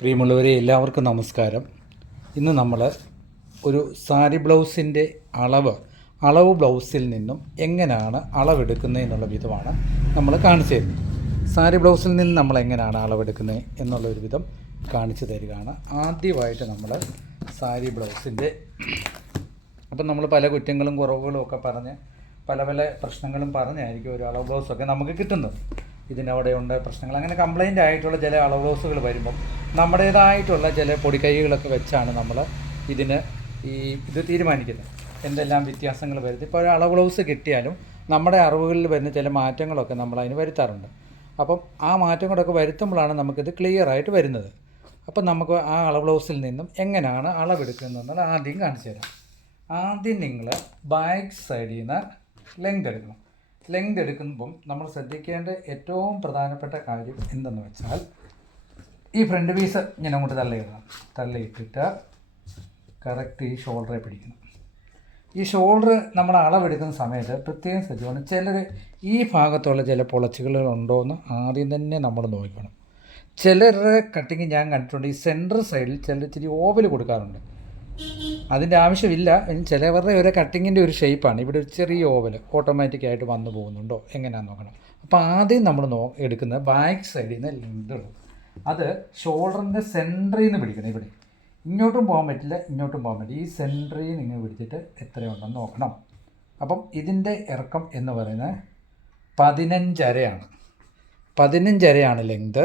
പ്രിയമുള്ളവരെ എല്ലാവർക്കും നമസ്കാരം. ഇന്ന് നമ്മൾ ഒരു സാരി ബ്ലൗസിന്റെ അളവ് അളവ് ബ്ലൗസിൽ നിന്നും എങ്ങനെയാണ് അളവെടുക്കുന്നത് എന്നുള്ള വിധമാണ് നമ്മൾ കാണിച്ചു തരുന്നത്. സാരി ബ്ലൗസിൽ നിന്ന് നമ്മൾ എങ്ങനെയാണ് അളവെടുക്കുന്നത് എന്നുള്ള ഒരു വിധം കാണിച്ചു തരികയാണ്. ആദ്യമായിട്ട് നമ്മൾ സാരി ബ്ലൗസിന്റെ അപ്പം നമ്മൾ പല കുറ്റങ്ങളും കുറവുകളും ഒക്കെ പറഞ്ഞ് പല പല പ്രശ്നങ്ങളും പറഞ്ഞായിരിക്കും ഒരു അളവ് ബ്ലൗസൊക്കെ നമുക്ക് കിട്ടുന്നത്. ഇതിനവിടെയുണ്ട് പ്രശ്നങ്ങൾ. അങ്ങനെ കംപ്ലൈന്റ് ആയിട്ടുള്ള ചില അളവ് ബ്ലൗസുകൾ വരുമ്പം നമ്മുടേതായിട്ടുള്ള ചില പൊടിക്കൈകളൊക്കെ വെച്ചാണ് നമ്മൾ ഇതിന് ഈ ഇത് തീരുമാനിക്കുന്നത്. എന്തെല്ലാം വ്യത്യാസങ്ങൾ വരുത്തി ഇപ്പോൾ ഒരു അളവ് ബ്ലൗസ് കിട്ടിയാലും നമ്മുടെ അറിവുകളിൽ വരുന്ന ചില മാറ്റങ്ങളൊക്കെ നമ്മൾ അതിന് വരുത്താറുണ്ട്. അപ്പം ആ മാറ്റങ്ങളൊക്കെ വരുത്തുമ്പോഴാണ് നമുക്കിത് ക്ലിയർ ആയിട്ട് വരുന്നത്. അപ്പം നമുക്ക് ആ അളവ് ബ്ലൗസിൽ നിന്നും എങ്ങനെയാണ് അളവെടുക്കുന്നതെന്നുള്ള ആദ്യം കാണിച്ചു തരാം. ആദ്യം നിങ്ങൾ ബാക്ക് സൈഡിൽ നിന്ന് ലെങ്ത് എടുക്കണം. ലെങ്ത് എടുക്കുമ്പം നമ്മൾ ശ്രദ്ധിക്കേണ്ട ഏറ്റവും പ്രധാനപ്പെട്ട കാര്യം എന്തെന്ന് വെച്ചാൽ ഈ ഫ്രണ്ട് പീസ് ഞാൻ അങ്ങോട്ട് തള്ളിയിടണം. തള്ളിയിട്ടിട്ട് കറക്റ്റ് ഈ ഷോൾഡറെ പിടിക്കണം. ഈ ഷോൾഡർ നമ്മൾ അളവെടുക്കുന്ന സമയത്ത് പ്രത്യേകം ശ്രദ്ധിക്കണം. ചിലർ ഈ ഭാഗത്തുള്ള ചില പൊളച്ചുകൾ ഉണ്ടോ എന്ന് ആദ്യം തന്നെ നമ്മൾ നോക്കണം. ചിലരുടെ കട്ടിങ് ഞാൻ കണ്ടിട്ടുണ്ട്. ഈ സെന്റർ സൈഡിൽ ചിലർ ഇച്ചിരി ഓവൽ കൊടുക്കാറുണ്ട്. അതിന്റെ ആവശ്യമില്ല. ചിലവരുടെ ഒരു കട്ടിങ്ങിന്റെ ഒരു ഷേപ്പാണ് ഇവിടെ ഒരു ചെറിയ ഓവൽ ഓട്ടോമാറ്റിക്കായിട്ട് വന്നു പോകുന്നുണ്ടോ? എങ്ങനെയാണെന്ന് നോക്കണം. അപ്പോൾ ആദ്യം നമ്മൾ നോ എടുക്കുന്നത് ബാക്ക് സൈഡിൽ നിന്ന് ലെങ്ത് ഇടും അത് ഷോൾഡറിന്റെ സെന്ററിൽ നിന്ന് പിടിക്കണം ഇവിടെ. ഇങ്ങോട്ടും പോകാൻ പറ്റില്ല ഇങ്ങോട്ടും പോകാൻ പറ്റില്ല. ഈ സെന്ററിൽ നിങ്ങൾ പിടിച്ചിട്ട് എത്രയുണ്ടെന്ന് നോക്കണം. അപ്പം ഇതിന്റെ ഇറക്കം എന്ന് പറയുന്നത് പതിനഞ്ചരയാണ് പതിനഞ്ചരയാണ് ലെങ്ത്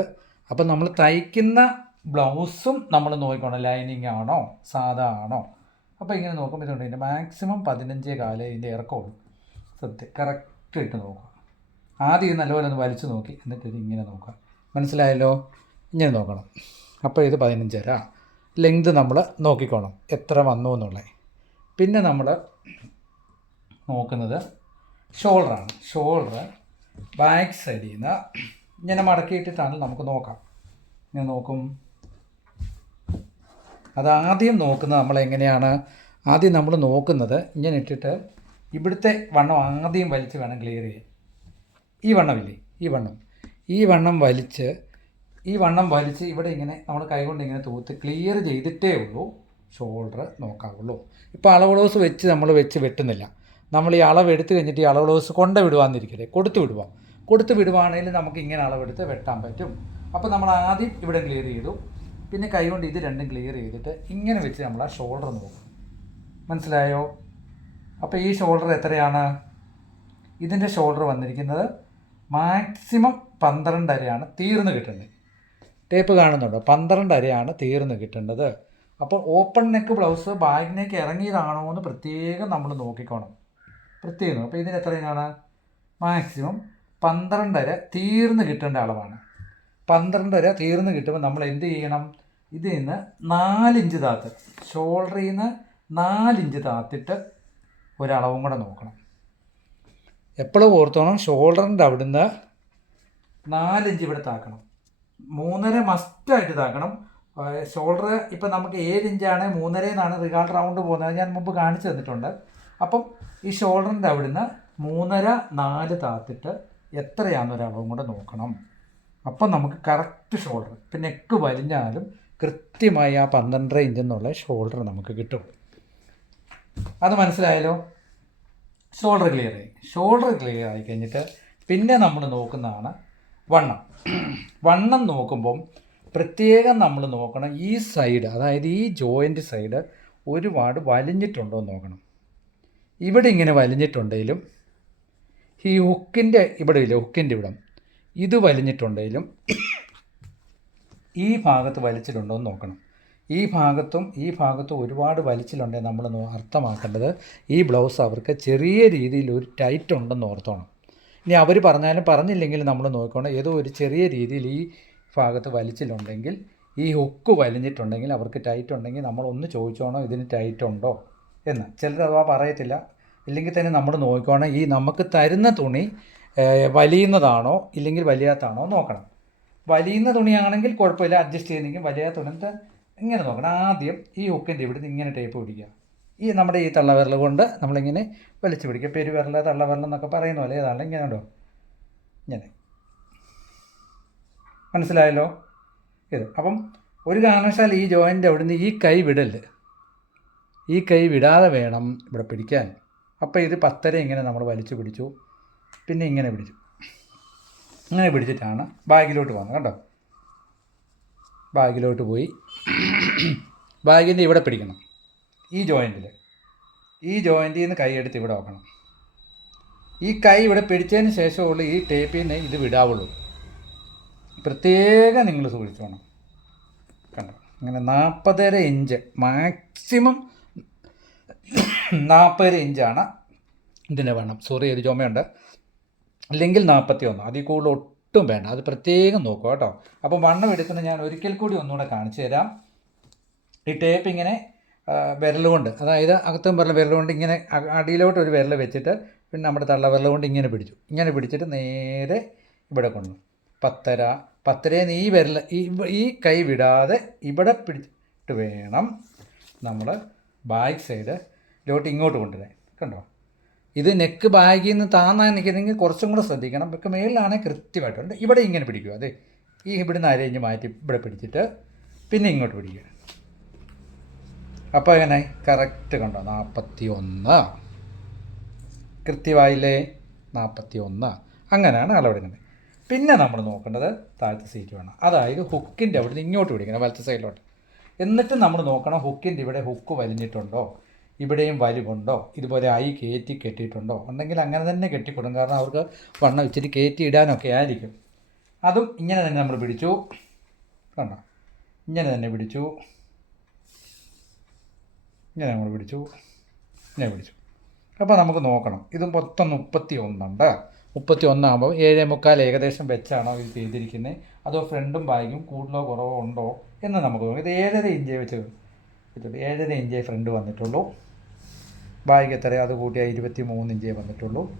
അപ്പം നമ്മൾ തയ്ക്കുന്ന ബ്ലൗസും നമ്മൾ നോക്കിക്കോണം. ലൈനിങ് ആണോ? സാധാ ആണോ? അപ്പോൾ ഇങ്ങനെ നോക്കുമ്പോൾ ഇതുകൊണ്ട് ഇതിന്റെ മാക്സിമം പതിനഞ്ചേ കാലേ ഇതിന്റെ ഇറക്കമുള്ളൂ. സത്യം കറക്റ്റ് ഇട്ട് നോക്കുക. ആദ്യം നല്ലപോലെ ഒന്ന് വലിച്ചു നോക്കി. എന്നിട്ട് ഇങ്ങനെ നോക്കുക. മനസ്സിലായല്ലോ? ഇങ്ങനെ നോക്കണം. അപ്പോൾ ഇത് പതിനഞ്ചര. ലെങ്ത് നമ്മൾ നോക്കിക്കോണം. എത്ര വന്നു എന്നുള്ളത് പിന്നെ നമ്മൾ നോക്കുന്നത് ഷോൾഡറാണ്. ഷോൾഡർ ബാക്ക് സൈഡിൽ നിന്ന് ഇങ്ങനെ മടക്കിയിട്ടിട്ടാണ് നമുക്ക് നോക്കാം. ഞാൻ നോക്കും. അത് ആദ്യം നോക്കുന്നത് നമ്മൾ എങ്ങനെയാണ്? ആദ്യം നമ്മൾ നോക്കുന്നത് ഇങ്ങനെ ഇട്ടിട്ട് ഇവിടുത്തെ വണ്ണം ആദ്യം വലിച്ച് വേണം ക്ലിയർ ചെയ്യാൻ. ഈ വണ്ണമില്ലേ ഈ വണ്ണം. ഈ വണ്ണം വലിച്ച് ഈ വണ്ണം വലിച്ച് ഇവിടെ ഇങ്ങനെ നമ്മൾ കൈകൊണ്ട് ഇങ്ങനെ തൂത്ത് ക്ലിയർ ചെയ്തിട്ടേ ഉള്ളൂ. ഷോൾഡർ നോക്കാവുള്ളൂ. ഇപ്പോൾ അളവ് ഗ്ലൗസ് വെച്ച് നമ്മൾ വെച്ച് വെട്ടുന്നില്ല. നമ്മൾ ഈ അളവ് എടുത്തു കഴിഞ്ഞിട്ട് ഈ അളവ് ഗ്ലൗസ് കൊണ്ട് വിടുവാന്നിരിക്കട്ടെ. കൊടുത്തു വിടുക. കൊടുത്തു വിടുവാണെങ്കിൽ നമുക്ക് ഇങ്ങനെ അളവെടുത്ത് വെട്ടാൻ പറ്റും. അപ്പോൾ നമ്മൾ ആദ്യം ഇവിടെ ക്ലിയർ ചെയ്തു. പിന്നെ കൈകൊണ്ട് ഇത് രണ്ടും ക്ലിയർ ചെയ്തിട്ട് ഇങ്ങനെ വെച്ച് നമ്മൾ ആ ഷോൾഡർ നോക്കും. മനസ്സിലായോ? അപ്പോൾ ഈ ഷോൾഡർ എത്രയാണ്? ഇതിന്റെ ഷോൾഡർ വന്നിരിക്കുന്നത് മാക്സിമം പന്ത്രണ്ടരയാണ് തീർന്ന് കിട്ടേണ്ടത് ടേപ്പ് കാണുന്നുണ്ടോ. പന്ത്രണ്ടരയാണ് തീർന്ന് കിട്ടേണ്ടത് അപ്പോൾ ഓപ്പൺ നെക്ക് ബ്ലൗസ് ബാഗിനേക്ക് ഇറങ്ങിയതാണോ എന്ന് പ്രത്യേകം നമ്മൾ നോക്കിക്കോണം. പ്രത്യേകം. അപ്പോൾ ഇതിന് എത്രയാണ് മാക്സിമം പന്ത്രണ്ടര തീർന്ന് കിട്ടേണ്ട അളവാണ്. പന്ത്രണ്ടര തീർന്ന് കിട്ടുമ്പോൾ നമ്മൾ എന്ത് ചെയ്യണം? ഇതിൽ നിന്ന് നാലിഞ്ച് താത്ത് ഷോൾഡറിൽ നിന്ന് നാലിഞ്ച് താത്തിട്ട് ഒരളവും കൂടെ നോക്കണം. എപ്പോഴും ഓർത്തോണം ഷോൾഡറിന്റെ അവിടുന്ന് നാലിഞ്ച് ഇവിടെ താക്കണം. മൂന്നര മസ്റ്റായിട്ട് ഇതാക്കണം. ഷോൾഡർ ഇപ്പം നമുക്ക് ഏഴ് ഇഞ്ചാണ് മൂന്നര എന്നാണ് റിഗാർഡ് റൗണ്ട് പോകുന്നത്. ഞാൻ മുമ്പ് കാണിച്ചു തന്നിട്ടുണ്ട്. അപ്പം ഈ ഷോൾഡറിന്റെ അവിടുന്ന് മൂന്നര നാല് താത്തിട്ട് എത്രയാണെന്നൊരളവും കൂടെ നോക്കണം. അപ്പം നമുക്ക് കറക്റ്റ് ഷോൾഡർ ഇപ്പം നെക്ക് വലിഞ്ഞാലും കൃത്യമായി ആ പന്ത്രണ്ടര ഇഞ്ചെന്നുള്ള ഷോൾഡർ നമുക്ക് കിട്ടും. അത് മനസ്സിലായല്ലോ? ഷോൾഡർ ക്ലിയർ ആയി. ഷോൾഡർ ക്ലിയർ ആയി കഴിഞ്ഞിട്ട് പിന്നെ നമ്മൾ നോക്കുന്നതാണ് വണ്ണം. വണ്ണം നോക്കുമ്പം പ്രത്യേകം നമ്മൾ നോക്കണം ഈ സൈഡ് അതായത് ഈ ജോയിന്റ് സൈഡ് ഒരുപാട് വലിഞ്ഞിട്ടുണ്ടോ എന്ന് നോക്കണം. ഇവിടെ ഇങ്ങനെ വലിഞ്ഞിട്ടുണ്ടെങ്കിലും ഈ ഹുക്കിന്റെ ഇവിടെ ഇല്ല ഹുക്കിന്റെ ഇവിടം ഇത് വലിഞ്ഞിട്ടുണ്ടെങ്കിലും ഈ ഭാഗത്ത് വലിച്ചിട്ടുണ്ടോ എന്ന് നോക്കണം. ഈ ഭാഗത്തും ഈ ഭാഗത്തും ഒരുപാട് വലിച്ചിലുണ്ടെങ്കിൽ നമ്മൾ അർത്ഥമാക്കേണ്ടത് ഈ ബ്ലൗസ് അവർക്ക് ചെറിയ രീതിയിൽ ഒരു ടൈറ്റ് ഉണ്ടെന്ന് ഓർത്തോണം. ഇനി അവർ പറഞ്ഞാലും പറഞ്ഞില്ലെങ്കിലും നമ്മൾ നോക്കണം. ഏതോ ഒരു ചെറിയ രീതിയിൽ ഈ ഭാഗത്ത് വലിച്ചിലുണ്ടെങ്കിൽ ഈ ഹുക്ക് വലിഞ്ഞിട്ടുണ്ടെങ്കിൽ അവർക്ക് ടൈറ്റ് ഉണ്ടെങ്കിൽ നമ്മൾ ഒന്ന് ചോദിച്ചോണോ ഇതിന് ടൈറ്റ് ഉണ്ടോ എന്ന്. ചിലർ അഥവാ പറയത്തില്ല. ഇല്ലെങ്കിൽ തന്നെ നമ്മൾ നോക്കണം ഈ നമുക്ക് തരുന്ന തുണി വലിയുന്നതാണോ ഇല്ലെങ്കിൽ വലിയാത്താണോ നോക്കണം. വലിയുന്ന തുണിയാണെങ്കിൽ കുഴപ്പമില്ല അഡ്ജസ്റ്റ് ചെയ്യുന്നെങ്കിൽ വലിയ തുണി ഇങ്ങനെ നോക്കണം. ആദ്യം ഈ ഹുക്കിന്റെ ഇവിടുന്ന് ഇങ്ങനെ ടേപ്പ് പിടിക്കുക. ഈ നമ്മുടെ ഈ തള്ളവിരൽ കൊണ്ട് നമ്മളിങ്ങനെ വലിച്ചു പിടിക്കുക പെരുവിരൽ തള്ളവിരൽ എന്നൊക്കെ പറയുന്ന പോലെ ഏതാണ് ഇങ്ങനെ ഉണ്ടോ ഇങ്ങനെ. മനസ്സിലായല്ലോ? ഇത്. അപ്പം ഒരു കാരണവശാൽ ഈ ജോയിന്റ് അവിടുന്ന് ഈ കൈ വിടൽ. ഈ കൈ വിടാതെ വേണം ഇവിടെ പിടിക്കാൻ. അപ്പോൾ ഇത് പത്തര ഇങ്ങനെ നമ്മൾ വലിച്ചു പിടിച്ചു. പിന്നെ ഇങ്ങനെ പിടിച്ചു. ഇങ്ങനെ പിടിച്ചിട്ടാണ് ബാഗിലോട്ട് പോകുന്നത് കേട്ടോ ബാഗിലോട്ട് പോയി. ബാഗിന്റെ ഇവിടെ പിടിക്കണം. ഈ ജോയിന്റിൽ ഈ ജോയിന്റിൽ നിന്ന് കൈ എടുത്ത് ഇവിടെ വെക്കണം. ഈ കൈ ഇവിടെ പിടിച്ചതിന് ശേഷമുള്ള ഈ ടേപ്പിൽ നിന്ന് ഇത് വിടാവുള്ളൂ. പ്രത്യേകം നിങ്ങൾ സൂക്ഷിച്ചോണം കണ്ടോ? അങ്ങനെ നാൽപ്പതര ഇഞ്ച്. മാക്സിമം നാൽപ്പതര ഇഞ്ചാണ് ഇതിന്റെ വേണം. സോറി ഒരു ചുമയുണ്ട്. അല്ലെങ്കിൽ നാൽപ്പത്തി ഒന്ന് അതിൽ കൂടുതൽ ഒട്ടും വേണ്ട. അത് പ്രത്യേകം നോക്കുക കേട്ടോ. അപ്പോൾ വണ്ണം എടുക്കുന്നത് ഞാൻ ഒരിക്കൽ കൂടി ഒന്നുകൂടെ കാണിച്ചു തരാം. ഈ ടേപ്പ് ഇങ്ങനെ വിരൽ കൊണ്ട് അതായത് അകത്തും വിരൽ വിരൽ കൊണ്ട് ഇങ്ങനെ അടിയിലോട്ട് ഒരു വിരൽ വെച്ചിട്ട് പിന്നെ നമ്മുടെ തള്ള വിരൽ കൊണ്ട് ഇങ്ങനെ പിടിച്ചു. ഇങ്ങനെ പിടിച്ചിട്ട് നേരെ ഇവിടെ കൊണ്ടു പത്തര പത്തരയിൽ ഈ വിരൽ ഈ കൈ വിടാതെ ഇവിടെ പിടിച്ചിട്ട് വേണം നമ്മൾ ബാക്ക് സൈഡ് ഇതിലോട്ട് ഇങ്ങോട്ട് കൊണ്ടുവരാൻ. കണ്ടോ? ഇത് നെക്ക് ബാഗിൽ നിന്ന് താന്നാൻ നിൽക്കുന്നെങ്കിൽ കുറച്ചും കൂടെ ശ്രദ്ധിക്കണം. ഇപ്പം മേളിലാണെങ്കിൽ കൃത്യമായിട്ടുണ്ട്. ഇവിടെ ഇങ്ങനെ പിടിക്കുക. അതെ ഈ ഇവിടുന്ന് അരയിഞ്ഞ് മാറ്റി ഇവിടെ പിടിച്ചിട്ട് പിന്നെ ഇങ്ങോട്ട് പിടിക്കുക. അപ്പോൾ എങ്ങനെ? കറക്റ്റ് കണ്ടോ? നാൽപ്പത്തി ഒന്ന് കൃത്യമായില്ലേ? നാൽപ്പത്തി ഒന്ന് അങ്ങനെയാണ് അളവെടുക്കുന്നത്. പിന്നെ നമ്മൾ നോക്കേണ്ടത് താഴത്തെ സീറ്റ് വേണം അതായത് ഹുക്കിന്റെ അവിടുന്ന് ഇങ്ങോട്ട് പിടിക്കണം വലത്തെ സൈഡിലോട്ട് എന്നിട്ട് നമ്മൾ നോക്കണം ഹുക്കിന്റെ ഇവിടെ ഹുക്ക് വലിഞ്ഞിട്ടുണ്ടോ? ഇവിടെയും വലിവുണ്ടോ? ഇതുപോലെ ആയി കയറ്റി കെട്ടിയിട്ടുണ്ടോ? ഉണ്ടെങ്കിൽ അങ്ങനെ തന്നെ കെട്ടിക്കൊടും. കാരണം അവർക്ക് വണ്ണം ഇച്ചിരി കയറ്റി ഇടാനൊക്കെ ആയിരിക്കും. അതും ഇങ്ങനെ തന്നെ നമ്മൾ പിടിച്ചു. കണ്ടോ? ഇങ്ങനെ തന്നെ പിടിച്ചു. ഇങ്ങനെ നമ്മൾ പിടിച്ചു. ഇങ്ങനെ പിടിച്ചു. അപ്പോൾ നമുക്ക് നോക്കണം. ഇത് മൊത്തം മുപ്പത്തി ഒന്നുണ്ട് മുപ്പത്തി ഒന്നാകുമ്പോൾ ഏഴേ മുക്കാൽ ഏകദേശം വെച്ചാണോ ഇത് ചെയ്തിരിക്കുന്നത് അതോ ഫ്രണ്ടും ബാഗും കൂടുതലോ കുറവോ ഉണ്ടോ എന്ന് നമുക്ക് നോക്കാം. ഇത് ഏഴര ഇഞ്ചേ വെച്ച് വെച്ചിട്ടുള്ളൂ ഏഴര ഇഞ്ചേ ഫ്രണ്ട് വന്നിട്ടുള്ളൂ. ബാഗ് എത്ര അത് കൂട്ടിയാൽ ഇരുപത്തി മൂന്ന് ഇഞ്ചേ വന്നിട്ടുള്ളൂ.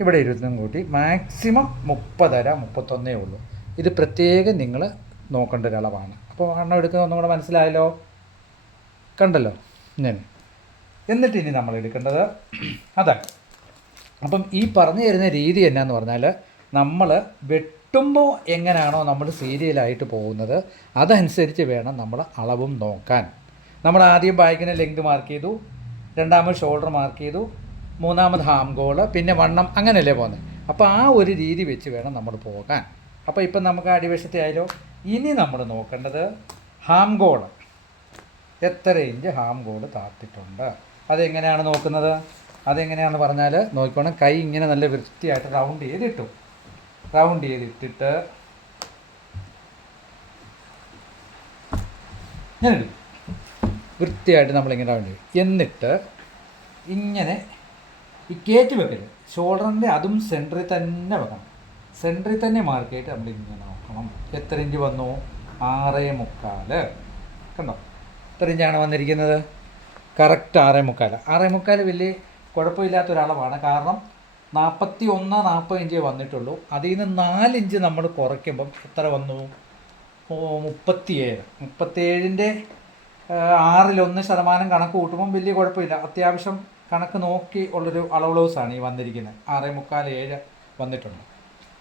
ഇവിടെ ഇരുപത്തിനും കൂട്ടി. മാക്സിമം മുപ്പതര മുപ്പത്തൊന്നേ ഉള്ളൂ. ഇത് പ്രത്യേകം നിങ്ങൾ നോക്കേണ്ട ഒരളവാണ്. അപ്പോൾ എണ്ണം എടുക്കുന്ന ഒന്നും കൂടെ മനസ്സിലായല്ലോ? കണ്ടല്ലോ? എന്നിട്ട് ഇനി നമ്മൾ എടുക്കേണ്ടത് അതാണ് അപ്പം ഈ പറഞ്ഞു തരുന്ന രീതി എന്നാന്ന് പറഞ്ഞാൽ നമ്മൾ വെട്ടുമ്പോൾ എങ്ങനെയാണോ നമ്മൾ സീരിയലായിട്ട് പോകുന്നത് അതനുസരിച്ച് വേണം നമ്മൾ അളവും നോക്കാൻ. നമ്മൾ ആദ്യം ബാഗിന് ലെങ്ത് മാർക്ക് ചെയ്തു രണ്ടാമത് ഷോൾഡർ മാർക്ക് ചെയ്തു മൂന്നാമത് ഹാം ഗോൾ പിന്നെ വണ്ണം അങ്ങനെയല്ലേ പോകുന്നത്. അപ്പോൾ ആ ഒരു രീതി വെച്ച് വേണം നമ്മൾ പോകാൻ. അപ്പോൾ ഇപ്പം നമുക്ക് അടിവശത്തെ ആയാലോ ഇനി നമ്മൾ നോക്കേണ്ടത് ഹാം ഗോൾ എത്ര ഇഞ്ച് ഹാം ബോർഡ് താത്തിട്ടുണ്ട്. അതെങ്ങനെയാണ് നോക്കുന്നത്? അതെങ്ങനെയാണെന്ന് പറഞ്ഞാൽ നോക്കിക്കോണം കൈ ഇങ്ങനെ നല്ല വൃത്തിയായിട്ട് റൗണ്ട് ചെയ്തിട്ടു. റൗണ്ട് ചെയ്തിട്ടിട്ട് വൃത്തിയായിട്ട് നമ്മളിങ്ങനെ റൗണ്ട് ചെയ്യും. എന്നിട്ട് ഇങ്ങനെ ഈ കയറ്റി വെക്കരുത്. ഷോൾഡറിന്റെ അതും സെന്ററിൽ തന്നെ വെക്കണം. സെന്ററിൽ തന്നെ മാർക്ക് ചെയ്തിട്ട് നമ്മൾ ഇങ്ങനെ നോക്കണം. എത്ര ഇഞ്ച് വന്നു? ആറേ മുക്കാൽ. കണ്ടോ? ഇഞ്ചാണ് വന്നിരിക്കുന്നത്. കറക്റ്റ് ആറേ മുക്കാൽ ആറേ മുക്കാൽ വലിയ കുഴപ്പമില്ലാത്ത ഒരളവാണ്. കാരണം നാൽപ്പത്തി ഒന്ന് നാൽപ്പത് ഇഞ്ചേ വന്നിട്ടുള്ളൂ. അതിൽ നിന്ന് നാലിഞ്ച് നമ്മൾ കുറയ്ക്കുമ്പം എത്ര വന്നു? മുപ്പത്തിയേഴ്. മുപ്പത്തിയേഴിന്റെ ആറിലൊന്ന് ശതമാനം കണക്ക് കൂട്ടുമ്പം വലിയ കുഴപ്പമില്ല. അത്യാവശ്യം കണക്ക് നോക്കി ഉള്ളൊരു അളവ് ബ്ലൗസാണ് ഈ വന്നിരിക്കുന്നത്. ആറേ മുക്കാൽ ഏഴ് വന്നിട്ടുണ്ട്.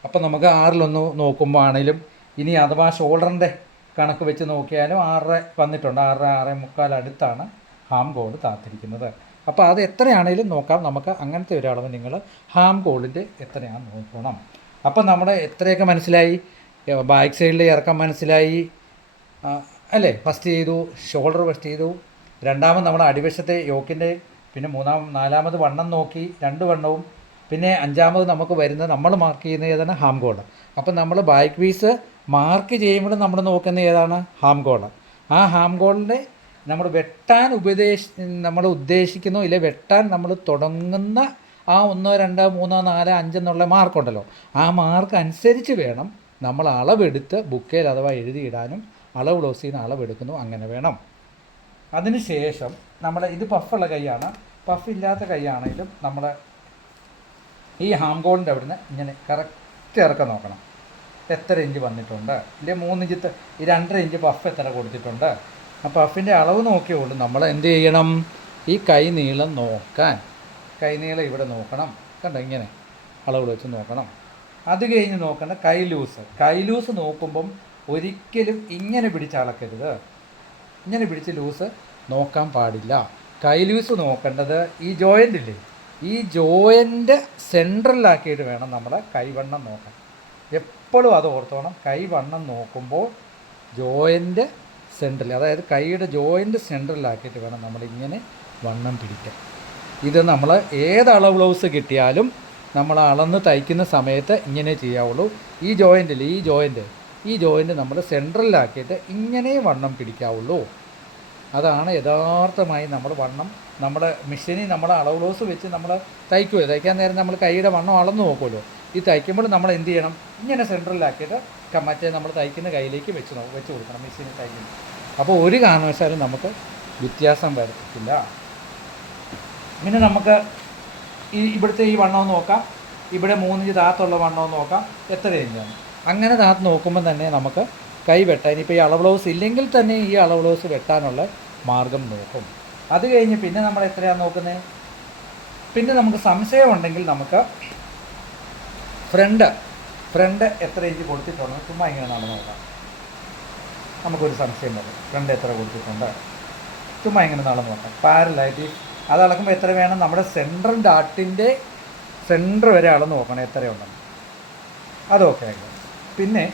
അപ്പം നമുക്ക് ആറിലൊന്ന് നോക്കുമ്പോൾ ആണെങ്കിലും ഇനി അഥവാ ഷോൾഡറിന്റെ കണക്ക് വെച്ച് നോക്കിയാലും ആറര വന്നിട്ടുണ്ട്. ആറര ആറേ മുക്കാൽ അടുത്താണ് ഹാം ഗോൾഡ് താത്തിരിക്കുന്നത് അപ്പോൾ അത് എത്രയാണേലും നോക്കാം. നമുക്ക് അങ്ങനത്തെ ഒരളവ് നിങ്ങൾ ഹാം ഗോൾഡിന്റെ എത്രയാണെന്ന് നോക്കണം. അപ്പം നമ്മുടെ എത്രയൊക്കെ മനസ്സിലായി? ബാക്ക് സൈഡിൽ ഇറക്കം മനസ്സിലായി. അല്ലേ? ഫസ്റ്റ് ചെയ്തു ഷോൾഡർ ഫസ്റ്റ് ചെയ്തു. രണ്ടാമത് നമ്മുടെ അടിവശത്തെ യോക്കിന്റെ പിന്നെ മൂന്നാം നാലാമത് വണ്ണം നോക്കി രണ്ട് വണ്ണവും. പിന്നെ അഞ്ചാമത് നമുക്ക് വരുന്നത് നമ്മൾ മാർക്ക് ചെയ്യുന്നത് ഏതാണ്? ഹാം ഗോൾഡ് അപ്പം നമ്മൾ ബാക്ക് പീസ് മാർക്ക് ചെയ്യുമ്പോൾ നമ്മൾ നോക്കുന്ന ഏതാണ്? ഹാം ഗോൾ ആ ഹാം ഗോളിന്റെ നമ്മൾ വെട്ടാൻ ഉപദേശ നമ്മൾ ഉദ്ദേശിക്കുന്നു ഇല്ലെ വെട്ടാൻ നമ്മൾ തുടങ്ങുന്ന ആ ഒന്നോ രണ്ടോ മൂന്നോ നാലോ അഞ്ചെന്നുള്ള മാർക്കുണ്ടല്ലോ ആ മാർക്ക് അനുസരിച്ച് വേണം നമ്മൾ അളവെടുത്ത് ബുക്കേൽ അഥവാ എഴുതിയിടാനും അളവ് ലോസ് ചെയ്യുന്ന അളവെടുക്കുന്നു അങ്ങനെ വേണം. അതിനുശേഷം നമ്മൾ ഇത് പഫുള്ള കൈയാണ്. പഫ് ഇല്ലാത്ത കൈയാണെങ്കിലും നമ്മൾ ഈ ഹാം ഗോളിന്റെ അവിടുന്ന് ഇങ്ങനെ കറക്റ്റ് ഇറക്കം നോക്കണം. എത്ര ഇഞ്ച് വന്നിട്ടുണ്ട്? ഇതിന്റെ മൂന്ന് ഇഞ്ച് ഈ രണ്ടര ഇഞ്ച് പഫ് എത്ര കൊടുത്തിട്ടുണ്ട്? ആ പഫിന്റെ അളവ് നോക്കിയുള്ളൂ നമ്മൾ എന്ത് ചെയ്യണം? ഈ കൈ നീളം നോക്കാൻ. കൈ നീളം ഇവിടെ നോക്കണം. കണ്ടോ ഇങ്ങനെ അളവ് വെച്ച് നോക്കണം. അത് കഴിഞ്ഞ് നോക്കേണ്ട കൈ ലൂസ്. കൈ ലൂസ് നോക്കുമ്പം ഒരിക്കലും ഇങ്ങനെ പിടിച്ച് അളക്കരുത്. ഇങ്ങനെ പിടിച്ച് ലൂസ് നോക്കാൻ പാടില്ല. കൈ ലൂസ് നോക്കേണ്ടത് ഈ ജോയിന്റ് ഇല്ലേ? ഈ ജോയിന്റ് സെൻട്രലാക്കിയിട്ട് വേണം നമ്മുടെ കൈവണ്ണം നോക്കാൻ. എപ്പോഴും അത് ഓർത്തോണം. കൈ വണ്ണം നോക്കുമ്പോൾ ജോയിന്റ് സെൻട്രൽ അതായത് കൈയുടെ ജോയിന്റ് സെൻട്രലാക്കിയിട്ട് വേണം നമ്മളിങ്ങനെ വണ്ണം പിടിക്കാൻ. ഇത് നമ്മൾ ഏത് അളവ് ബ്ലൗസ് കിട്ടിയാലും നമ്മൾ അളന്ന് തയ്ക്കുന്ന സമയത്ത് ഇങ്ങനെ ചെയ്യാവുള്ളൂ. ഈ ജോയിന്റിൽ ഈ ജോയിന്റ് ഈ ജോയിന്റ് നമ്മൾ സെൻട്രലിലാക്കിയിട്ട് ഇങ്ങനെ വണ്ണം പിടിക്കാവുള്ളൂ. അതാണ് യഥാർത്ഥമായി നമ്മൾ വണ്ണം നമ്മുടെ മെഷീനിൽ നമ്മൾ അളവ് ബ്ലൗസ് വെച്ച് നമ്മൾ തയ്ക്കുമല്ലോ തയ്ക്കാൻ നേരം നമ്മൾ കൈയുടെ വണ്ണം അളന്ന് നോക്കുമല്ലോ ഈ തയ്ക്കുമ്പോൾ നമ്മൾ എന്ത് ചെയ്യണം? ഇങ്ങനെ സെൻട്രലാക്കിയിട്ട് മറ്റേ നമ്മൾ തയ്ക്കുന്ന കയ്യിലേക്ക് വെച്ച് വെച്ച് കൊടുക്കണം മെഷീനിൽ തയ്ക്കുന്നത് അപ്പോൾ ഒരു കാരണവശാലും നമുക്ക് വ്യത്യാസം വരത്തില്ല. പിന്നെ നമുക്ക് ഈ ഇവിടുത്തെ ഈ വണ്ണം നോക്കാം. ഇവിടെ മൂന്നിഞ്ച് താത്തുള്ള വണ്ണം നോക്കാം. എത്ര ഇഞ്ചാണ്? അങ്ങനെ താത്ത് നോക്കുമ്പോൾ തന്നെ നമുക്ക് കൈ വെട്ടാൻ ഇനിയിപ്പോൾ ഈ അളവ് ബ്ലൗസ് ഇല്ലെങ്കിൽ തന്നെ ഈ അളവ് ബ്ലൗസ് വെട്ടാനുള്ള മാർഗം നോക്കും. അത് കഴിഞ്ഞ് പിന്നെ നമ്മൾ എത്രയാണ് നോക്കുന്നത് പിന്നെ നമുക്ക് സംശയമുണ്ടെങ്കിൽ നമുക്ക് ഫ്രണ്ട് ഫ്രണ്ട് എത്ര ഇഞ്ച് കൊടുത്തിട്ടുണ്ട്? ചുമ്മാ ഇങ്ങനെ നടന്നു നോക്കാം. നമുക്കൊരു സംശയം വരും. ഫ്രണ്ട് എത്ര കൊടുത്തിട്ടുണ്ട്? ചുമ്മാ ഇങ്ങനെ നടന്നു നോക്കാം. പാരലായിട്ട് അത് അളക്കുമ്പോൾ എത്ര വേണം? നമ്മുടെ സെൻട്രൽ ഡാട്ടിന്റെ സെന്റർ വരെ അളന്ന് നോക്കണം എത്രയുണ്ടെന്ന്. അതൊക്കെ ആയിരിക്കും പിന്നെ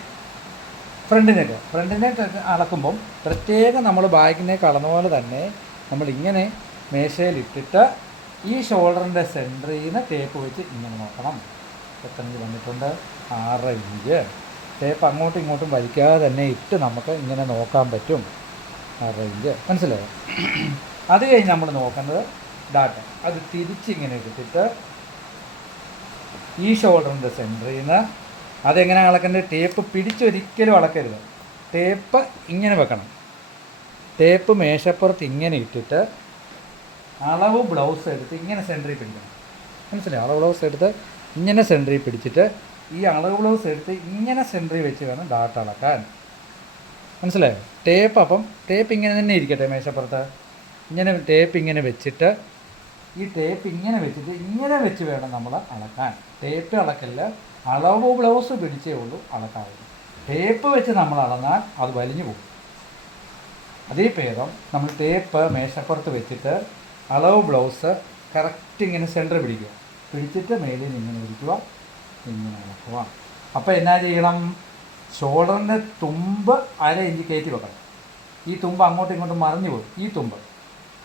ഫ്രണ്ടിനൊക്കെ ഫ്രണ്ടിനേക്ക് അളക്കുമ്പം പ്രത്യേകം നമ്മൾ ബാഗിനേക്ക് അളന്ന പോലെ തന്നെ നമ്മളിങ്ങനെ മേശയിലിട്ടിട്ട് ഈ ഷോൾഡറിന്റെ സെന്ററിൽ നിന്ന് ടേപ്പ് വെച്ച് ഇങ്ങനെ നോക്കണം. ഇഞ്ച് വന്നിട്ടുണ്ട്. ആറ് ഇഞ്ച്. ടേപ്പ് അങ്ങോട്ടും ഇങ്ങോട്ടും വലിക്കാതെ തന്നെ ഇട്ട് നമുക്ക് ഇങ്ങനെ നോക്കാൻ പറ്റും. ആറ് ഇഞ്ച്. മനസ്സിലായോ? അത് കഴിഞ്ഞ് നമ്മൾ നോക്കേണ്ടത് ഡാറ്റ അത് തിരിച്ചിങ്ങനെ എടുത്തിട്ട് ഈ ഷോൾഡറിന്റെ സെന്ററിൽ നിന്ന് അതെങ്ങനെ അളക്കേണ്ടത്? ടേപ്പ് പിടിച്ചൊരിക്കലും അളക്കരുത്. ടേപ്പ് ഇങ്ങനെ വെക്കണം. ടേപ്പ് മേശപ്പുറത്ത് ഇങ്ങനെ ഇട്ടിട്ട് അളവ് ബ്ലൗസ് എടുത്ത് ഇങ്ങനെ സെന്ററിൽ പിടിക്കണം. മനസ്സിലായോ? അളവ് ബ്ലൗസ് എടുത്ത് ഇങ്ങനെ സെൻട്രി പിടിച്ചിട്ട് ഈ അളവ് ബ്ലൗസ് എടുത്ത് ഇങ്ങനെ സെൻട്രി വെച്ച് വേണം ഡാട്ട് അളക്കാൻ. മനസ്സിലായോ? ടേപ്പ് അപ്പം ടേപ്പ് ഇങ്ങനെ തന്നെ ഇരിക്കട്ടെ മേശപ്പുറത്ത്. ഇങ്ങനെ ടേപ്പ് ഇങ്ങനെ വെച്ചിട്ട് ഈ ടേപ്പ് ഇങ്ങനെ വെച്ചിട്ട് ഇങ്ങനെ വെച്ച് വേണം നമ്മൾ അളക്കാൻ. ടേപ്പ് അളക്കല്ല അളവ് ബ്ലൗസ് പിടിച്ചേ ഉള്ളൂ അളക്കാവുള്ളൂ. ടേപ്പ് വെച്ച് നമ്മൾ അളന്നാൽ അത് വലിഞ്ഞു പോകും. അതേ ഭേദം നമ്മൾ ടേപ്പ് മേശപ്പുറത്ത് വെച്ചിട്ട് അളവ് ബ്ലൗസ് കറക്റ്റ് ഇങ്ങനെ സെന്റർ പിടിക്കുക. പിടിച്ചിട്ട് മേലിൽ ഇങ്ങനെ ഇരിക്കുക ഇങ്ങനെ ഇളക്കുക അപ്പോൾ എന്നാ ചെയ്യണം? ഷോൾഡറിന്റെ തുമ്പ് അര ഇഞ്ച് കയറ്റി വെക്കണം. ഈ തുമ്പ് അങ്ങോട്ടും ഇങ്ങോട്ടും മറിഞ്ഞു പോകും ഈ തുമ്പ്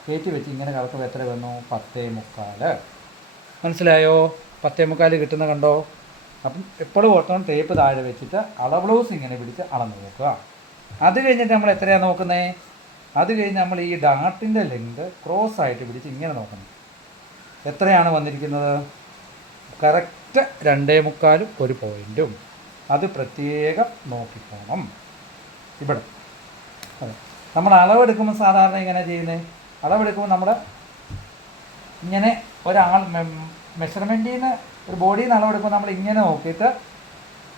കയറ്റി വെച്ച് ഇങ്ങനെ കറക്കുമ്പോൾ എത്ര വന്നു? പത്തേ മുക്കാൽ മനസ്സിലായോ? പത്തേ മുക്കാൽ കിട്ടുന്ന കണ്ടോ? അപ്പം എപ്പോഴും ഓർത്തണം തേപ്പ് താഴെ വെച്ചിട്ട് അള ബ്ലൗസ് ഇങ്ങനെ പിടിച്ച് അളന്ന് നോക്കുക അത് കഴിഞ്ഞിട്ട് നമ്മൾ എത്രയാണ് നോക്കുന്നത് അത് കഴിഞ്ഞ് നമ്മൾ ഈ ഡാട്ടിന്റെ ലെങ്ത് ക്രോസ് ആയിട്ട് പിടിച്ച് ഇങ്ങനെ നോക്കണം. എത്രയാണ് വന്നിരിക്കുന്നത്? കറക്റ്റ് രണ്ടേ മുക്കാലും ഒരു പോയിന്റും അത് പ്രത്യേകം നോക്കിക്കോണം. ഇവിടെ. അതെ. നമ്മൾ അളവെടുക്കുമ്പോൾ സാധാരണ ഇങ്ങനെ ചെയ്യുന്നത് അളവെടുക്കുമ്പോൾ നമ്മൾ ഇങ്ങനെ ഒരാൾ മെഷർമെന്റിൽ നിന്ന് ഒരു ബോഡിയിൽ നിന്ന് അളവെടുക്കുമ്പോൾ നമ്മൾ ഇങ്ങനെ നോക്കിയിട്ട്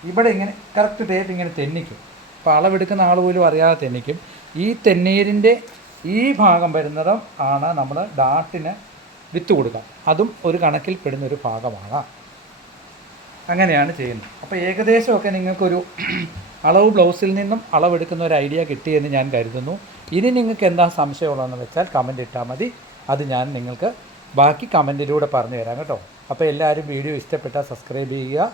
ഇവിടെ ഇങ്ങനെ കറക്റ്റ് ടേപ്പ് ഇങ്ങനെ തെന്നിക്കും. അപ്പോൾ അളവെടുക്കുന്ന ആൾ പോലും അറിയാതെ തെന്നിക്കും. ഈ തെന്നീരിന്റെ ഈ ഭാഗം വരുന്നതും ആണ് നമ്മൾ ഡാട്ടിന് വിത്ത് കൊടുക്കാം അതും ഒരു കണക്കിൽ പെടുന്ന ഒരു ഭാഗമാണ്. അങ്ങനെയാണ് ചെയ്യുന്നത്. അപ്പോൾ ഏകദേശമൊക്കെ നിങ്ങൾക്കൊരു അളവ് ബ്ലൗസിൽ നിന്നും അളവെടുക്കുന്ന ഒരു ഐഡിയ കിട്ടിയെന്ന് ഞാൻ കരുതുന്നു. ഇനി നിങ്ങൾക്ക് എന്താ സംശയമുള്ളതെന്ന് വെച്ചാൽ കമന്റ് ഇട്ടാൽ മതി. അത് ഞാൻ നിങ്ങൾക്ക് ബാക്കി കമന്റിലൂടെ പറഞ്ഞു തരാം കേട്ടോ. അപ്പോൾ എല്ലാവരും വീഡിയോ ഇഷ്ടപ്പെട്ടാൽ സബ്സ്ക്രൈബ് ചെയ്യുക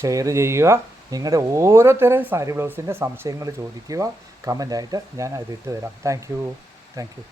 ഷെയർ ചെയ്യുക. നിങ്ങളുടെ ഓരോരുത്തരും സാരി ബ്ലൗസിന്റെ സംശയങ്ങൾ ചോദിക്കുക കമന്റായിട്ട് ഞാൻ അത് ഇട്ട് തരാം. Thank you thank you